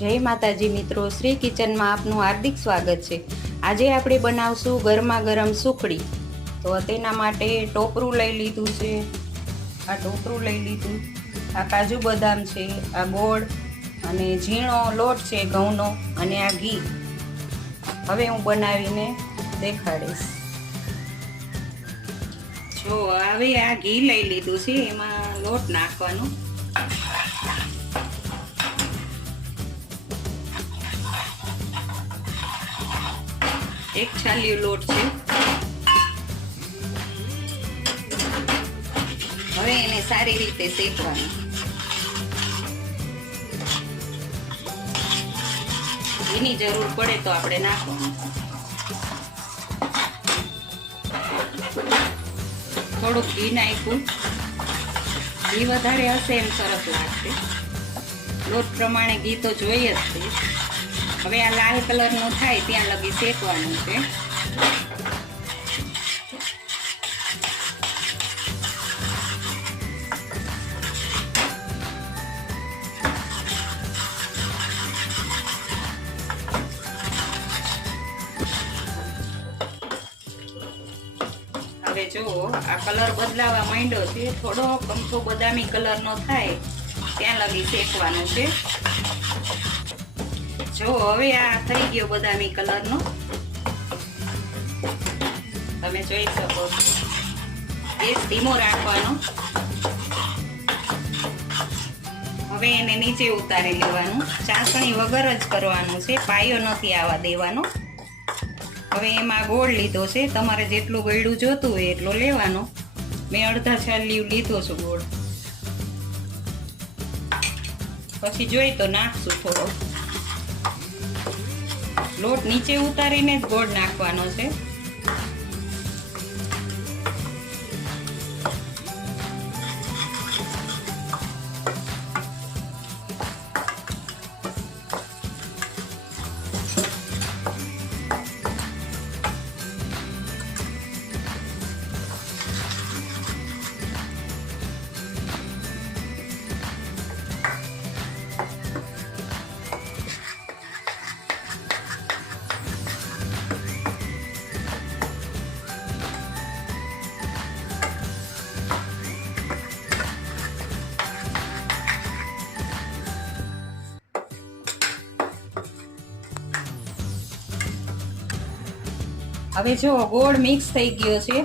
જય માતાજી મિત્રો, શ્રી કિચનમાં આપનું હાર્દિક સ્વાગત છે। આજે આપણે બનાવશું ગરમા ગરમ સુખડી। તો તેના માટે ટોપરું લઈ લીધું છે, આ ટોપરું લઈ લીધું, આ કાજુ બદામ છે, આ ગોળ અને ઝીણો લોટ છે ઘઉંનો અને આ ઘી। હવે હું બનાવીને દેખાડીશ। જો હવે આ ઘી લઈ લીધું છે, એમાં લોટ નાખવાનો। एक छालिયું લોટ છે। હવે એને સારી રીતે શેકવાનું। ઘીની જરૂર પડે તો આપણે નાખવાનું। થોડુંક ઘી નાખ્યું, ઘી વધારે હશે એમ સરસ લાગશે। લોટ પ્રમાણે ઘી તો જોઈએ જ છે। હવે આ લાલ કલરનું થાય ત્યાં લગી શેકવાનું છે। હવે જો આ કલર બદલાવા માંડ્યો છે, થોડો કમથો બદામી કલરનો થાય ત્યાં લગી શેકવાનું છે। જો હવે આ થઈ ગયો બદામી કલરનો, તમે જોઈ શકો। ગેસ ધીમો રાખવાનો। હવે એને નીચે ઉતારી લેવાનું। ચાસણી વગર જ કરવાનું છે, પાયો નથી આવવા દેવાનો। હવે એમાં ગોળ લીધો છે, તમારે જેટલું ગળ્યું જોતું હોય એટલો લેવાનો। મેં અડધા છાલિયું લીધો છે ગોળ, પછી જોઈ તો નાખશું થોડો। લોટ નીચે ઉતારીને જ ગોળ નાખવાનો છે। હવે જો ગોળ મિક્સ થઈ ગયો છે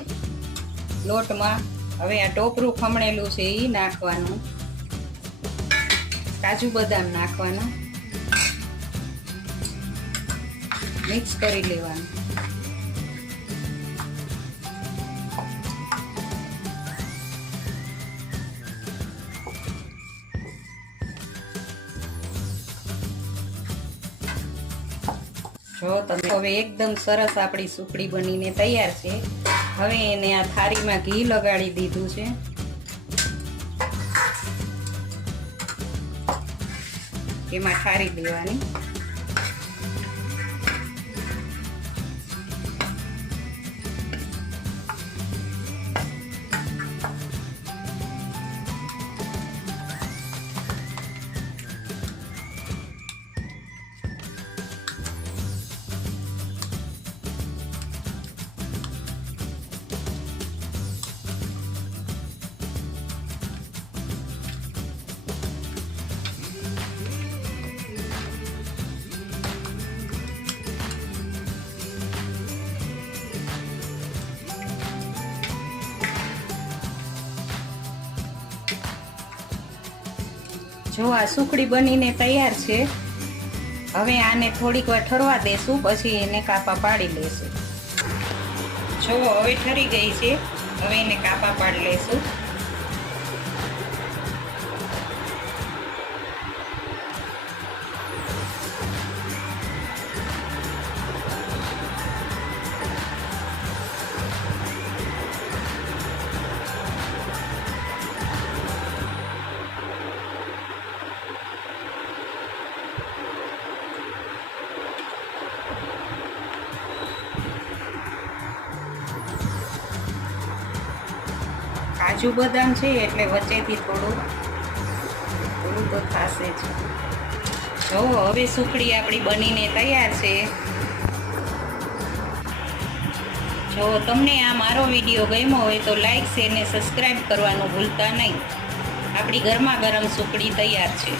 લોટમાં। હવે આ ટોપરું ખમણેલું છે એ નાખવાનું, કાજુ બદામ નાખવાના, મિક્સ કરી લેવાનું। જો તમે હવે એકદમ સરસ આપણી સુખડી બનીને તૈયાર છે। હવે એને આ થાળીમાં ઘી લગાડી દીધું છે। એમાં ઠારી દેવાની। જો આ સુખડી બનીને તૈયાર છે। હવે આને થોડીક વાર ઠરવા દેશું, પછી એને કાપા પાડી લેશું। જો હવે ઠરી ગઈ છે, હવે એને કાપા પાડી લેશું। કાજુ બદામ છે એટલે વચ્ચેથી થોડું તો થશે જ। જો હવે સુખડી આપણી બનીને તૈયાર છે. જો તમને આ મારો વિડીયો ગમ્યો હોય તો લાઈક શેર ને સબસ્ક્રાઈબ કરવાનું ભૂલતા નહીં. આપણી ગરમા ગરમ સુખડી તૈયાર છે.